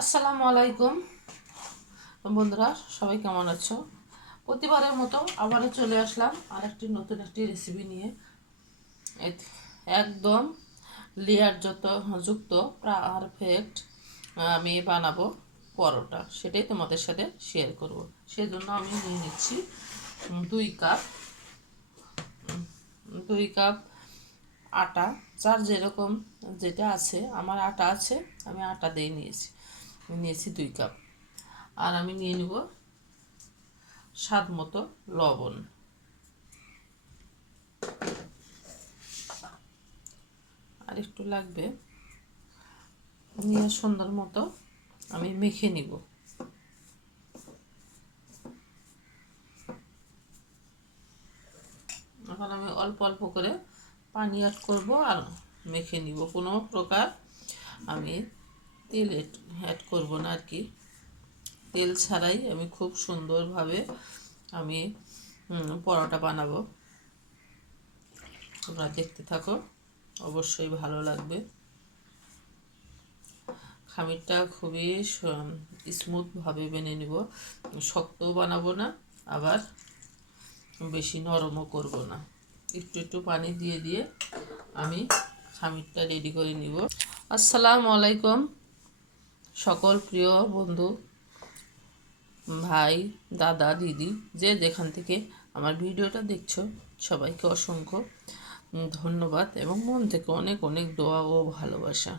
আসসালামু আলাইকুম বন্ধুরা, সবাই কেমন আছো? প্রতিবারের মতো আবারও চলে আসলাম আর নতুন একটি রেসিপি নিয়ে। একদম লেয়ার যুক্ত পারফেক্ট আমি বানাবো পরোটা, সেটাই তোমাদের সাথে শেয়ার করব। সেজন্য আমি নিয়ে নিচ্ছি 2 কাপ 2 কাপ আটা। যার যেরকম যেটা আছে, আমার আটা আছে, আমি আটা দিয়ে নিয়েছি 2 কাপ। আর আমি নিয়ে নেব স্বাদ মতো লবণ। আর একটু লাগবে, নিয়ে সুন্দর মতো আমি মেখে নিব। এখন আমি অল্প অল্প করে পানি অ্যাড করব আর মেখে নিব। কোনো প্রকার আমি তেল অ্যাড করব না আর কি। তেল ছাড়াই আমি খুব সুন্দরভাবে আমি পরোটা বানাবো। তোমরা দেখতে থাকো, অবশ্যই ভালো লাগবে। খামিরটা খুবই স্মুথভাবে বেনে নিব, শক্তও বানাবো না, আবার বেশি নরমও করব না। একটু একটু পানি দিয়ে দিয়ে আমি খামিরটা রেডি করে নিব। আসসালামু আলাইকুম সকল প্রিয় বন্ধু, ভাই, দাদা, দিদি, যে যেখান থেকে আমার ভিডিওটা দেখছো, সবাইকে অসংখ্য ধন্যবাদ এবং মন থেকে অনেক অনেক দোয়া ও ভালোবাসা।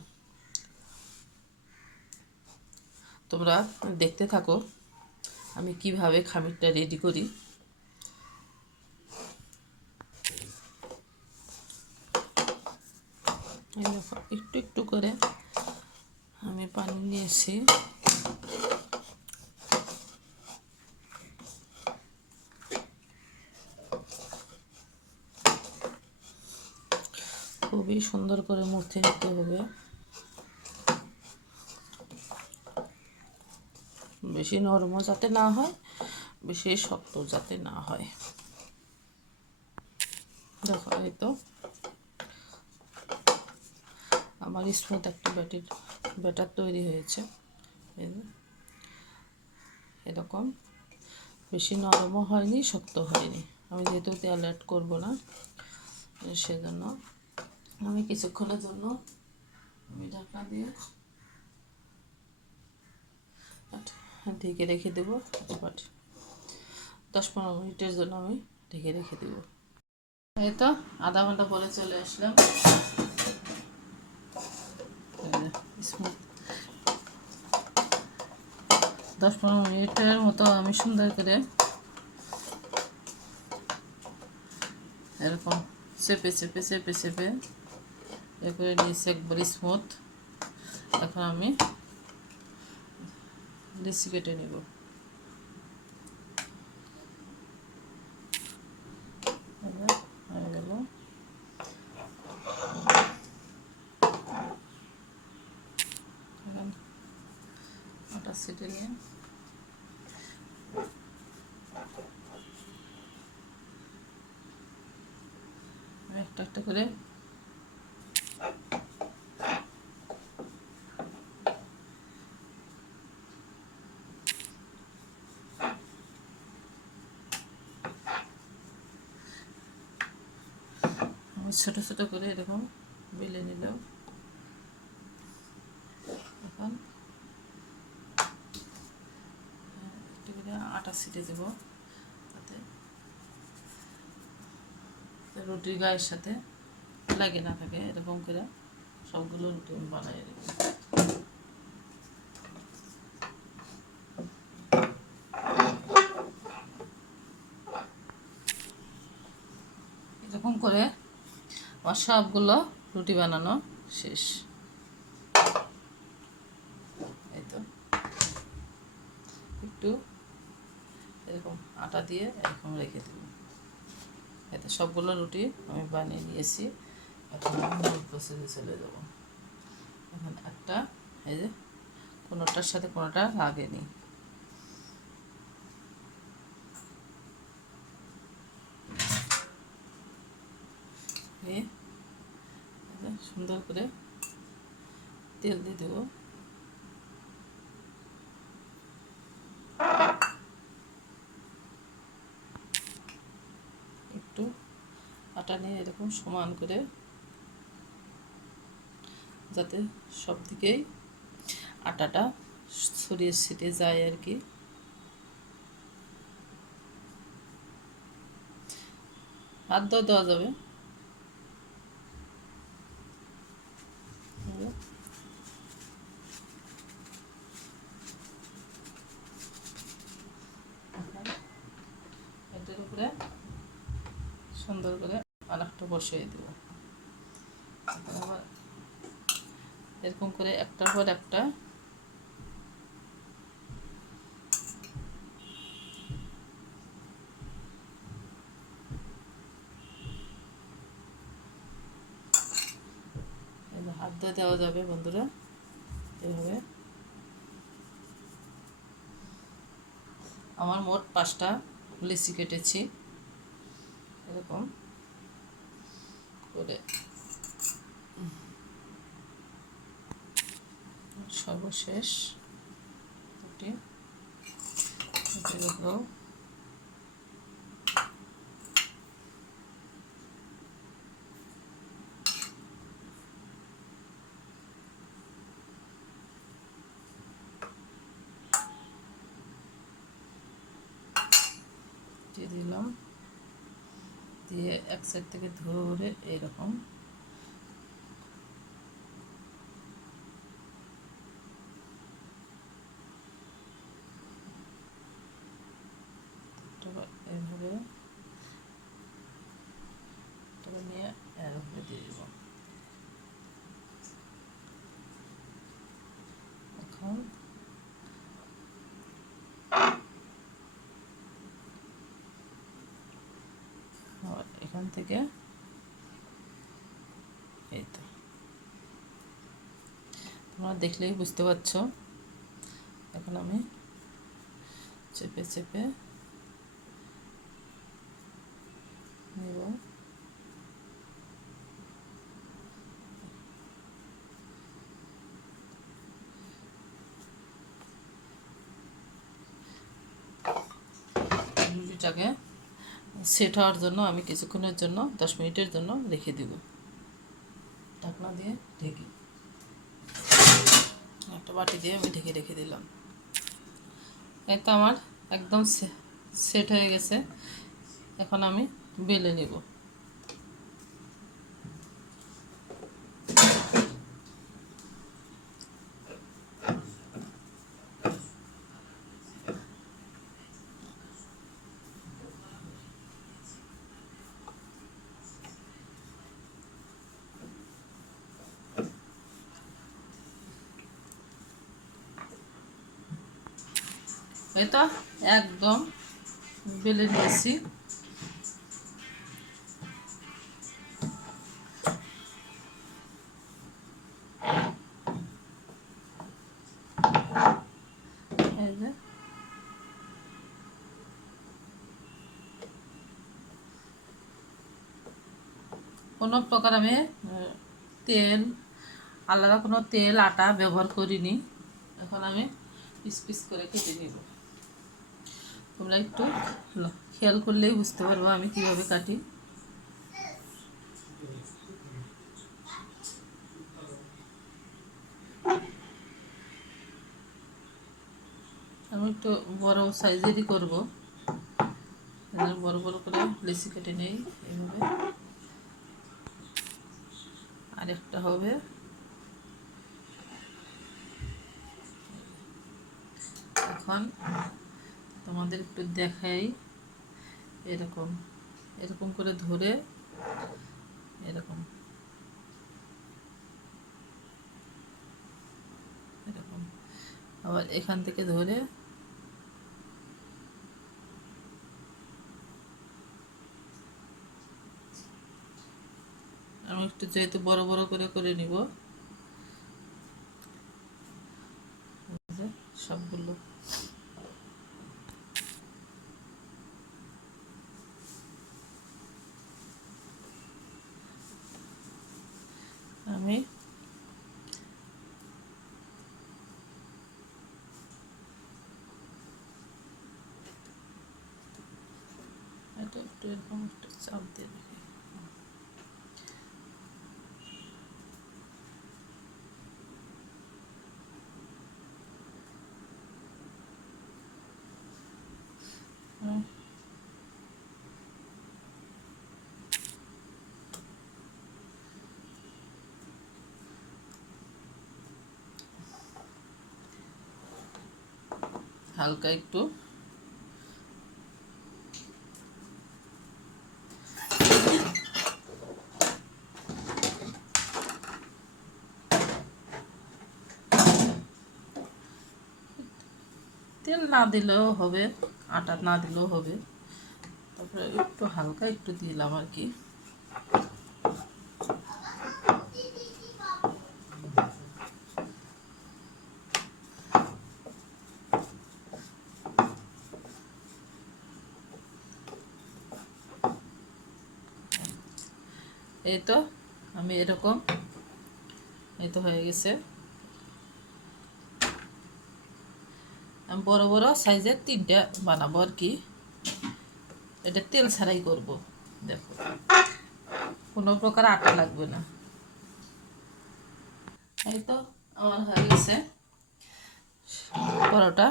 তোমরা দেখতে থাকো আমি কিভাবে খামিরটা রেডি করি। একটু একটু করে আমি পানি নিয়েছি। খুবই সুন্দর করে মুথে নিতে হবে, বেশি নরমও যাতে না হয়, বেশি শক্ত যাতে না হয়। দেখো, এই তো আমার স্মুথ একটা ব্যাটার তৈরি হয়েছে। এরকম বেশি নরমও হয়নি, শক্ত হয়নি। আমি যেহেতু তেল অ্যাড করবো না, সেজন্য আমি কিছুক্ষণের জন্য আমি ঢাকনা দিয়ে ঢেকে রেখে দেবো। 10-15 মিনিটের জন্য আমি ঢেকে রেখে দেবো। এই তো আধা ঘন্টা পরে চলে আসলাম। স্মুথ 10-15 মিনিটের মতো আমি সুন্দর করে এরকম চেপে চেপে চেপে চেপে এ করে নিয়েছি, একবার স্মুথ। এখন আমি লিচি কেটে নেব। হয়ে গেল। এখন আটা ছিটে নিয়ে একটা একটা করে ছোটো ছোটো করে এরকম বেলে নিলাম। এখন একটু করে আটা ছিটে দেবো, তাতে রুটির গায়ের সাথে লাগে না থাকে। এরকম করে সবগুলো রুটি আমি বানাই রেখে এরকম করে আমার সবগুলো রুটি বানানো শেষ। এই তো একটু এরকম আটা দিয়ে এরকম রেখে দেব। এতে সবগুলো রুটি আমি বানিয়ে নিয়েছি। এখন আমি মূল প্রসেসে চলে যাব। এখন একটা, এই যে কোনোটার সাথে কোনোটা লাগেনি, সুন্দর করে তেল দিয়ে দেবো। আটা নিয়ে এরকম সমান করে, যাতে সব দিকেই আটাটা ছড়িয়ে ছিটে যায় আর কি। হাত দেওয়া যাবে। এটার উপরে সুন্দর করে আরেকটা বসিয়ে দেবো। আবার এরকম করে একটার পর একটা হাত দিয়ে দেওয়া যাবে বন্ধুরা। এভাবে আমার মোট 5টা লিচি কেটেছি এরকম করে। সর্বশেষ দুটি দিয়ে দিলাম, দিয়ে এক সাইড থেকে ধরে এরকম এইভাবে নিয়ে এরকম দিয়ে দেব। এখন এখান থেকে এই তো তোমরা দেখলেই বুঝতে পারছো। এখন আমি চেপে চেপে নেব। রুটিটাকে সেট হওয়ার জন্য আমি কিছুক্ষণের জন্য 10 মিনিটের জন্য রেখে দিব ঢাকনা দিয়ে ঢেকে। একটা বাটি দিয়ে আমি ঢেকে রেখে দিলাম। এই তো আমার একদম সেট হয়ে গেছে। এখন আমি বেলে নেব। এই তো একদম বেলে নিয়েছি। এই যে কোনো প্রকার আমি তেল, আলাদা কোনো তেল আটা ব্যবহার করিনি। এখন আমি পিস পিস করে কেটে নেব। তোমরা একটু খেয়াল করলেই বুঝতে পারবো আমি কিভাবে কাটি। আমি একটু বড় সাইজেরই করব। বড় বড় করে লিচি কেটে নেই এইভাবে। আরেকটা হবে। এখন তোমাদের একটু দেখাই, এরকম এরকম করে ধরে এরকম এরকম আবার এখান থেকে ধরে আমি একটু যেহেতু বড় বড় করে নিব সবগুলো। আমি এটা একটু এরকম একটু চাপ দিয়ে রাখি। হালকা একটু তেল না দিলেও হবে, আটা না দিলেও হবে, তারপরে একটু হালকা একটু দিলাম আর কি। এই তো আমি এরকম, এই তো হয়ে গেছে। আমি বড় বড় সাইজের 3টা বানাবো আর কি। এটা তেল ছাড়াই করব, দেখো কোনো প্রকার আটা লাগবে না। এই তো আমার হয়ে গেছে পরোটা।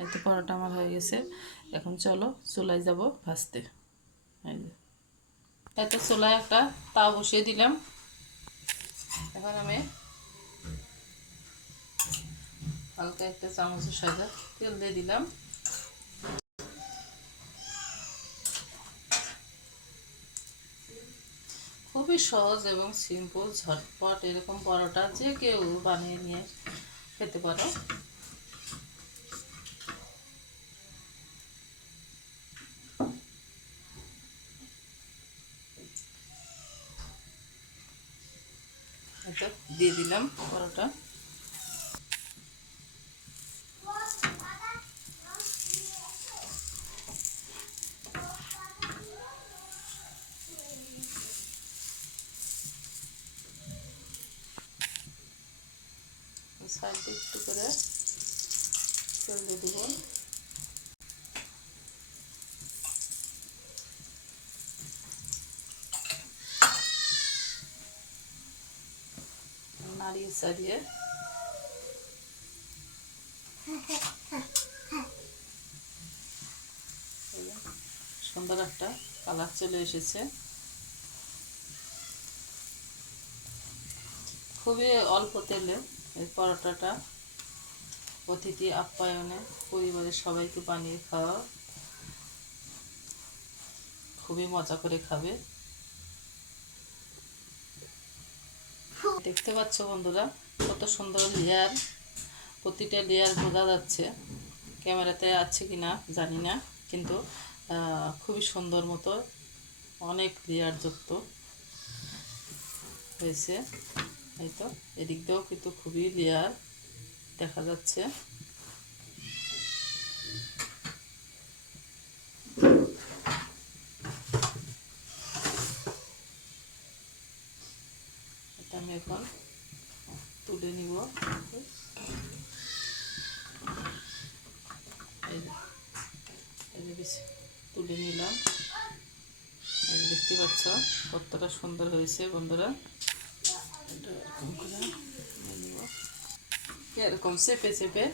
এই তো পরোটা আমার হয়ে গেছে। এখন চলো চুলায় যাব ভাজতে। এই তো চুলায় একটা তাও বসিয়ে দিলাম। এখন আমি হালকা একটা চামচের সাথে তেল দিয়ে দিলাম। খুবই সহজ এবং সিম্পল, ঝটপট এরকম পরোটা যে কেউ বানিয়ে নিয়ে খেতে পারো। এটা দিয়ে দিলাম পরোটা। সাইডে একটু করে তেল দিয়ে দিব। নাড়িয়ে চাড়িয়ে সুন্দর একটা কালার চলে এসেছে। খুবই অল্প তেলে এই পরোটাটা অতিথি আপ্যায়নে পরিবারের সবাইকে বানিয়ে খাওয়া, খুবই মজা করে খাবে। দেখতে পাচ্ছ বন্ধুরা কত সুন্দর লেয়ার, প্রতিটা লেয়ার বোঝা যাচ্ছে। ক্যামেরাতে আছে কি না জানি না, কিন্তু খুবই সুন্দর মতো অনেক লেয়ার যুক্ত হয়েছে। এই তো এদিক দিয়েও কিন্তু খুবই লেয়ার দেখা যাচ্ছে। এটা আমি এখন তুলে নিব। তুলে নিলাম। দেখতে পাচ্ছ কতটা সুন্দর হয়েছে বন্ধুরা। এরকম চেপে চেপে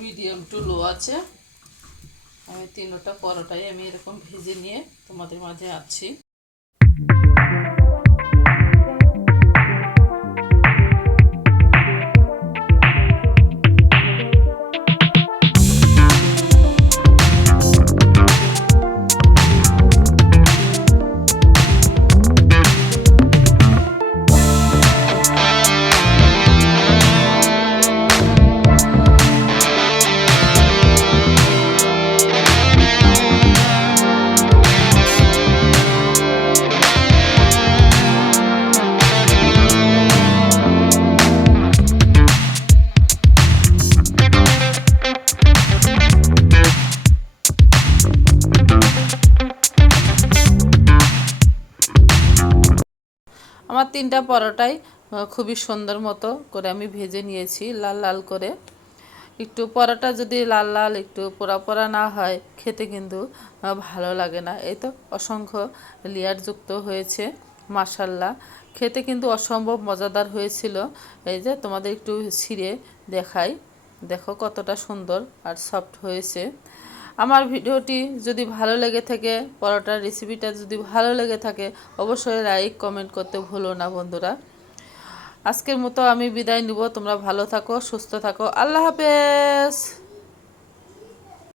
মিডিয়াম টু লো আছে আমি 3টা পরোটাই আমি এরকম ভেজে নিয়ে তোমাদের মাঝে আছি। আমার 3টা পরোটাই খুবই সুন্দর মতো করে আমি ভেজে নিয়েছি লাল লাল করে। একটু পরোটা যদি লাল লাল একটু পোড়া পোড়া না হয় খেতে কিন্তু ভালো লাগে না। এই তো অসংখ্য লেয়ার যুক্ত হয়েছে, মাশাআল্লাহ খেতে কিন্তু অসম্ভব মজাদার হয়েছিল। এই যে তোমাদের একটু ছিঁড়ে দেখাই, দেখো কতটা সুন্দর আর সফট হয়েছে। আমার ভিডিওটি যদি ভালো লেগে থাকে, পরোটার রেসিপিটা যদি ভালো লেগে থাকে, অবশ্যই লাইক কমেন্ট করতে ভুলো না বন্ধুরা। আজকের মতো আমি বিদায় নিব। তোমরা ভালো থাকো, সুস্থ থাকো। আল্লাহ হাফেজ।